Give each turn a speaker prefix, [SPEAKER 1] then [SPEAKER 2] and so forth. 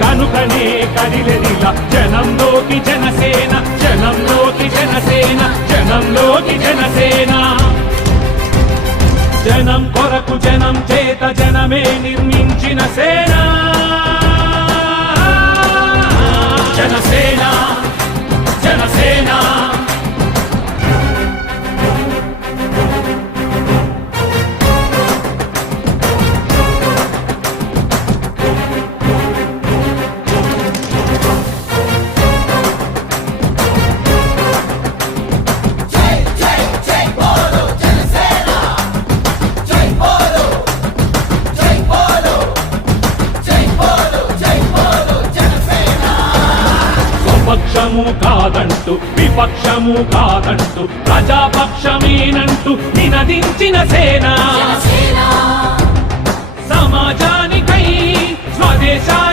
[SPEAKER 1] కనుకనే కదిలెదిలా జనంలోకి జనసేన జనంలోకి జనసేన జనంలోకి జనసేన. జనం కొరకు జనం చేత జనమే నిర్మించిన సేన. జనసేన. స్వపక్షము కాదంటూ విపక్షము కాదంటూ ప్రజాపక్షమేనంటూ నినదించిన సేన. సమాజానికై స్వదేశానికై